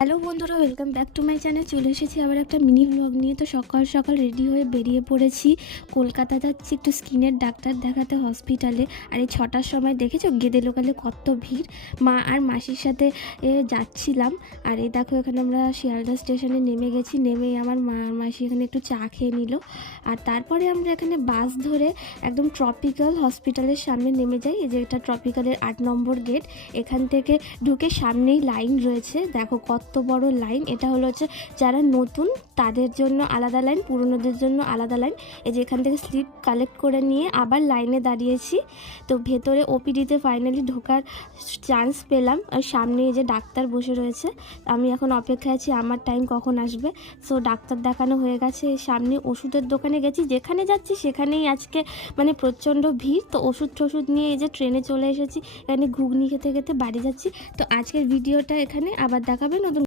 Hello বন্ধুরা, welcome back to my channel. চলে এসেছি আবার একটা মিনি ব্লগ নিয়ে। তো সকাল সকাল রেডি হয়ে বেরিয়ে পড়েছি। কলকাতা যাচ্ছি একটু স্কিনের ডাক্তার দেখাতে হসপিটালে। আর এই 6টার সময় দেখেছো গেদে লোকালে কত ভিড়। মা আর মাসির সাথে যাচ্ছিলাম। আর এই দেখো এখানে আমরা শিয়ালদা স্টেশনে নেমে গেছি। নেমেই আমার মা আর মাসি এখানে একটু চা খেয়ে নিল। আর তারপরে আমরা এখানে বাস ধরে একদম ট্রপিক্যাল হসপিটালের সামনে নেমে যাই। এই যে এটা ট্রপিক্যালের 8 নম্বর গেট। এখান থেকে ঢুকে সামনেই লাইন রয়েছে, দেখো কত বড় লাইন। এটা হলো হচ্ছে যারা নতুন তাদের জন্য আলাদা লাইন, পুরনোদের জন্য আলাদা লাইন। এই যে এখান থেকে স্লিপ কালেক্ট করে নিয়ে আবার লাইনে দাঁড়িয়েছি। তো ভেতরে ওপিডিতে ফাইনালি ঢোকার চান্স পেলাম। আর সামনে এই যে ডাক্তার বসে রয়েছে। আমি এখন অপেক্ষায় আছি আমার টাইম কখন আসবে। সো ডাক্তার দেখানো হয়ে গেছে। সামনে ওষুধের দোকানে গেছি, যেখানে যাচ্ছি সেখানেই আজকে মানে প্রচণ্ড ভিড়। তো ওষুধ নিয়ে এই যে ট্রেনে চলে এসেছি। এখানে ঘুগনি খেতে খেতে বাড়ি যাচ্ছি। তো আজকের ভিডিওটা এখানে, আবার দেখাবে নতুন